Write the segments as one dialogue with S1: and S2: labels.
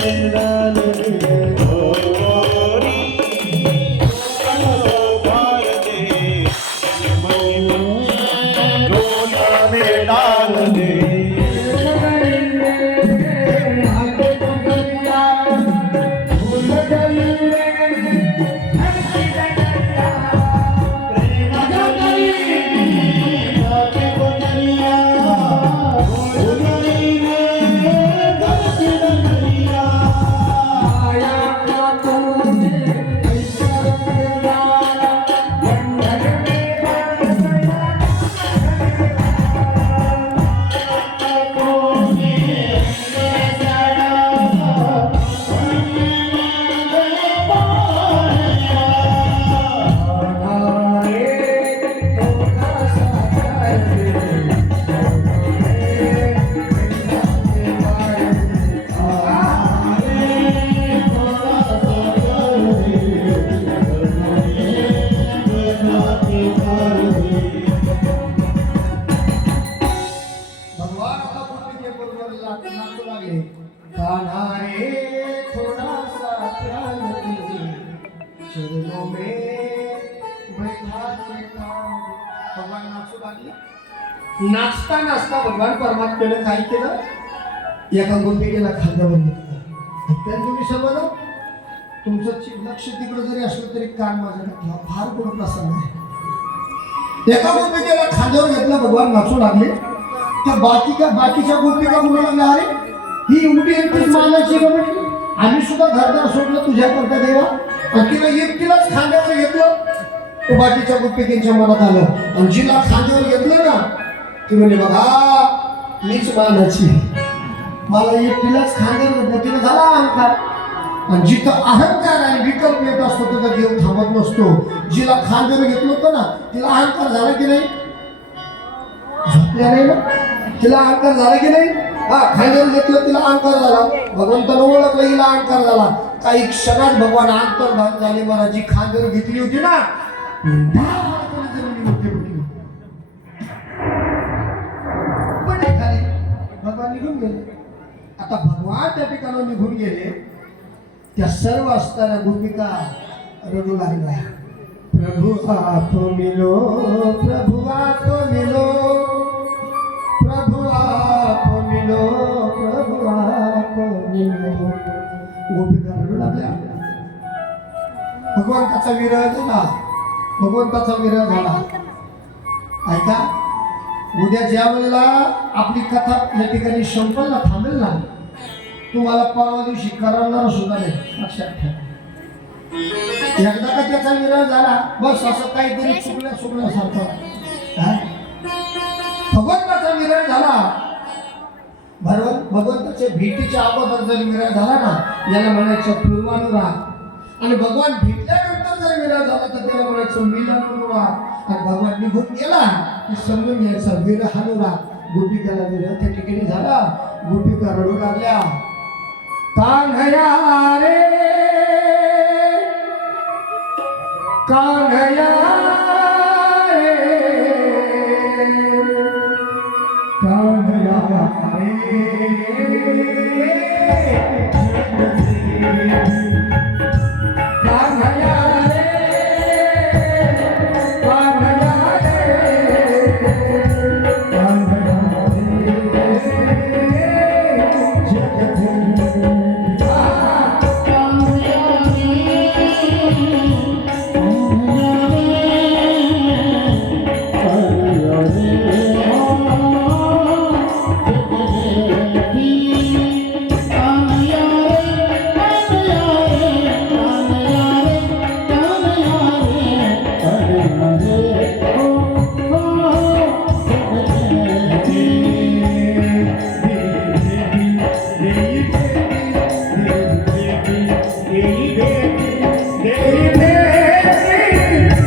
S1: Thank you. चरणों में बैठा भगवान नाचू लागले. नाचता नाचता भगवान परमात्म्याने काय केलं? एका गोपिकेला खांद्यावर घेतलं तुम्ही समजा तुमचं लक्ष तिकडे जरी असलं तरी कान माझा ठेवा फार गुण प्रसन्न आहे. एका गोपिकेला खांद्यावर घेतलं भगवान नाचू लागले. त्या बाकीच्या बाकीच्या गोपिका मुलांना अरे ही एवढी एकटीच मानाची आम्ही सुद्धा घरदार सोडलं तुझ्या करता देवा. तिला एकटीलाच खांद्यावर घेतलं. बाकीच्या बाकीच्या त्यांच्या मनात आलं आणि जिला खांद्यावर घेतलं ना ती म्हणजे बघा मीच मानाची मला एकटीलाच खांद्यावर घेतलं. तिला झाला अहंकार. आणि जिथं अहंकार आणि विकल्प येत असतो तिथं देव थांबत नसतो. जिला खांद्यावर घेतलं होतं ना तिला अहंकार झाला की नाही? झोपल्या नाही ना? तिला अहंकार झाला की नाही? हा खांद्यावर घेतलं तिला अहंकार झाला. भगवंतानं ओळखलं हिला अहंकार झाला. काही क्षणात भगवान अंतर्धान झाले मला जी खांद्यावर घेतली होती ना. पण भगवान निघून गेले. आता भगवान त्या ठिकाणी निघून गेले. त्या सर्व असणाऱ्या भूमिका रडू लागल्या. प्रभु आप मिलो प्रभु आप मिलो गोपिका रडू लागल्या भगवंताचा विरह झाला. भगवंताचा विरह झाला. ऐका उद्या ज्या वेळेला आपली कथा या ठिकाणी संपल ना थांबेल ना तुम्हाला परवा दिवशी करणार सुद्धा नाही लक्षात ठेवा. एकदा का त्याचा विरह झाला बस असं काहीतरी चुकल्या चुकल्यासारखं भगवंताचा विरह झाला. भगवंत भगवंताच्या भेटीच्या अगोदर जर विरह झाला ना याला म्हणायचं पूर्वानुराग. आणि भगवान भेटल्यानंतर जर विराज झाला तर त्याला म्हणायचं मिलानुराग. आणि भगवान निघून गेला की समजून घ्यायचा विरहानुराग. गोपिकाला विरह त्या ठिकाणी झाला. गोपिका रडू लागल्या. कान्हया रे. कान्हया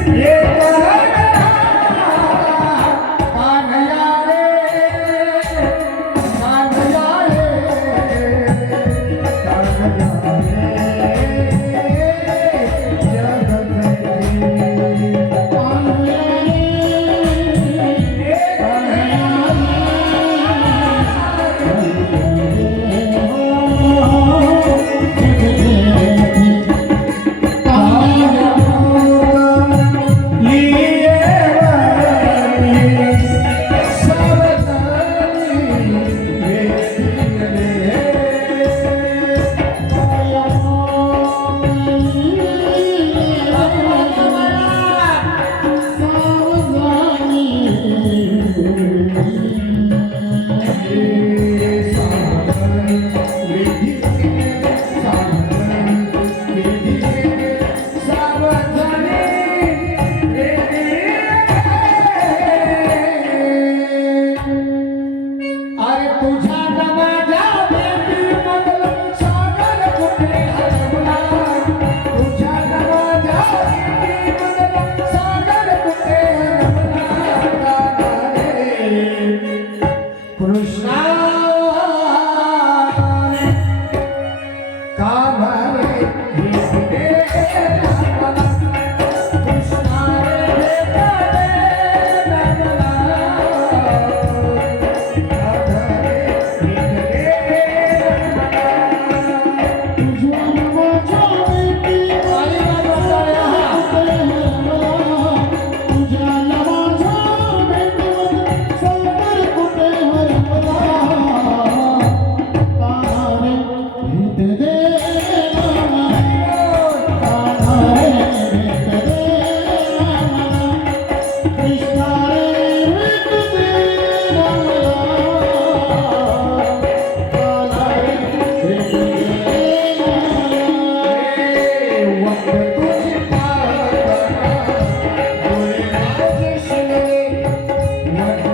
S2: Yeah.
S1: what